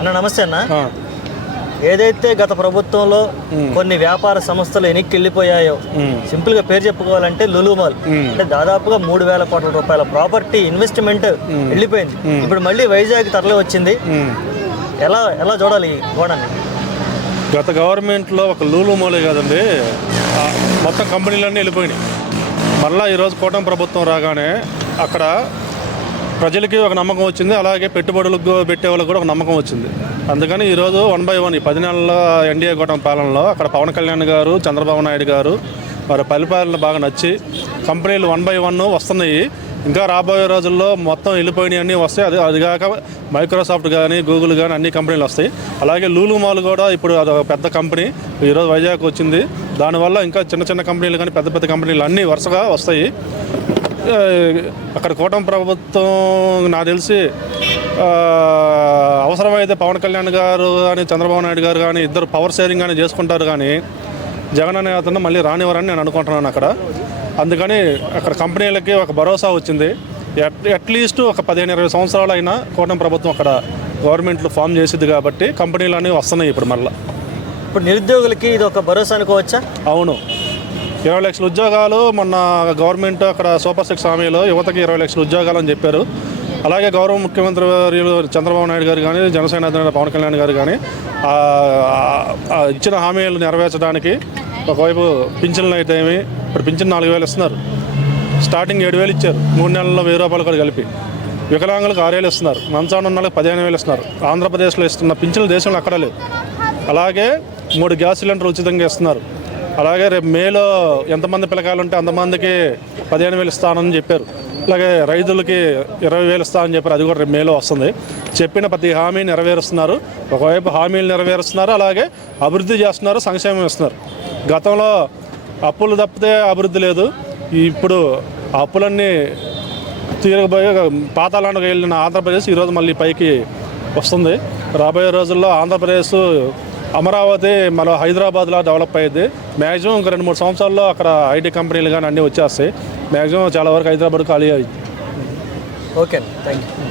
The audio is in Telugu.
అన్న నమస్తే అన్న. ఏదైతే గత ప్రభుత్వంలో కొన్ని వ్యాపార సంస్థలు వెనక్కి వెళ్ళిపోయాయో, సింపుల్ గా పేరు చెప్పుకోవాలంటే లులు మాల్, అంటే దాదాపుగా 3,000 కోట్ల రూపాయల ప్రాపర్టీ ఇన్వెస్ట్మెంట్ వెళ్ళిపోయింది. ఇప్పుడు మళ్ళీ వైజాగ్ తరలి వచ్చింది. ఎలా ఎలా చూడాలి ఈ గోడని? గత గవర్నమెంట్లో ఒక లులు మాలే కాదండి, మొత్తం కంపెనీలన్నీ వెళ్ళిపోయినాయి. మళ్ళీ ఈరోజు కూటమి ప్రభుత్వం రాగానే అక్కడ ప్రజలకి ఒక నమ్మకం వచ్చింది, అలాగే పెట్టుబడులకు పెట్టే వాళ్ళకి కూడా ఒక నమ్మకం వచ్చింది. అందుకని ఈరోజు 1 by 1 ఈ 10 నెలల ఎన్డీఏ కూటమి పాలనలో అక్కడ పవన్ కళ్యాణ్ గారు, చంద్రబాబు నాయుడు గారు వారి పరిపాలన బాగా నచ్చి కంపెనీలు 1 by 1 వస్తున్నాయి. ఇంకా రాబోయే రోజుల్లో మొత్తం వెళ్ళిపోయినాయి అన్నీ వస్తాయి. అది కాక మైక్రోసాఫ్ట్ కానీ, గూగుల్ కానీ అన్ని కంపెనీలు వస్తాయి. అలాగే లులు మాల్ కూడా ఇప్పుడు అదొక పెద్ద కంపెనీ ఈరోజు వైజాగ్ వచ్చింది. దానివల్ల ఇంకా చిన్న చిన్న కంపెనీలు కానీ పెద్ద పెద్ద కంపెనీలు అన్నీ వరుసగా వస్తాయి. అక్కడ కూటమి ప్రభుత్వం నాకు తెలిసి అవసరమైతే పవన్ కళ్యాణ్ గారు కానీ, చంద్రబాబు నాయుడు గారు కానీ ఇద్దరు పవర్ షేరింగ్ కానీ చేసుకుంటారు. కానీ జగన్ అనే అతను మళ్ళీ రానివ్వరని నేను అనుకుంటున్నాను అక్కడ. అందుకని అక్కడ కంపెనీలకి ఒక భరోసా వచ్చింది. అట్లీస్ట్ ఒక 15-20 సంవత్సరాలు అయినా కూటమి ప్రభుత్వం అక్కడ గవర్నమెంట్లు ఫామ్ చేసిద్ది కాబట్టి కంపెనీలు అనేవి వస్తున్నాయి ఇప్పుడు మళ్ళీ. ఇప్పుడు నిరుద్యోగులకి ఇది ఒక భరోసా అనుకోవచ్చా? అవును, 20 లక్షల ఉద్యోగాలు మొన్న గవర్నమెంట్ అక్కడ సూపర్ 6 హామీలో యువతకి 20 లక్షల ఉద్యోగాలు అని చెప్పారు. అలాగే గౌరవ ముఖ్యమంత్రి చంద్రబాబు నాయుడు గారు కానీ, జనసేన అధినేత పవన్ కళ్యాణ్ గారు కానీ ఇచ్చిన హామీలు నెరవేర్చడానికి ఒకవైపు పింఛన్లు అయితే ఇప్పుడు పింఛన్ 4,000 ఇస్తున్నారు. స్టార్టింగ్ 7,000 ఇచ్చారు, 3 నెలల్లో 1,000 రూపాయలు కూడా కలిపి. వికలాంగులకు 6,000 ఇస్తున్నారు, మంచాన ఉన్న వాళ్ళకి 15,000 ఇస్తున్నారు. ఆంధ్రప్రదేశ్లో ఇస్తున్న పింఛన్లు దేశంలో అక్కడ లేదు. అలాగే 3 గ్యాస్ సిలిండర్లు ఉచితంగా ఇస్తున్నారు. అలాగే రేపు మేలో ఎంతమంది పిల్లకాయలు ఉంటే అంతమందికి 15,000 ఇస్తానని చెప్పారు. అలాగే రైతులకి 20,000 ఇస్తామని చెప్పారు, అది కూడా రేపు మేలో వస్తుంది. చెప్పిన ప్రతి హామీ నెరవేరుస్తున్నారు. ఒకవైపు హామీలు నెరవేరుస్తున్నారు, అలాగే అభివృద్ధి చేస్తున్నారు, సంక్షేమం ఇస్తున్నారు. గతంలో అప్పులు తప్పితే అభివృద్ధి లేదు. ఇప్పుడు ఆ అప్పులన్నీ తీరకపోయి పాతాళానికి వెళ్ళిన ఆంధ్రప్రదేశ్ ఈరోజు మళ్ళీ పైకి వస్తుంది. రాబోయే రోజుల్లో ఆంధ్రప్రదేశ్ అమరావతి మరో హైదరాబాద్లో డెవలప్ అయ్యింది. మ్యాక్సిమం ఇంకా 2-3 సంవత్సరాల్లో అక్కడ ఐటీ కంపెనీలు కానీ అన్నీ వచ్చేస్తాయి. మ్యాక్సిమం చాలా వరకు హైదరాబాద్ ఖాళీ అయ్యింది. Okay, thank you.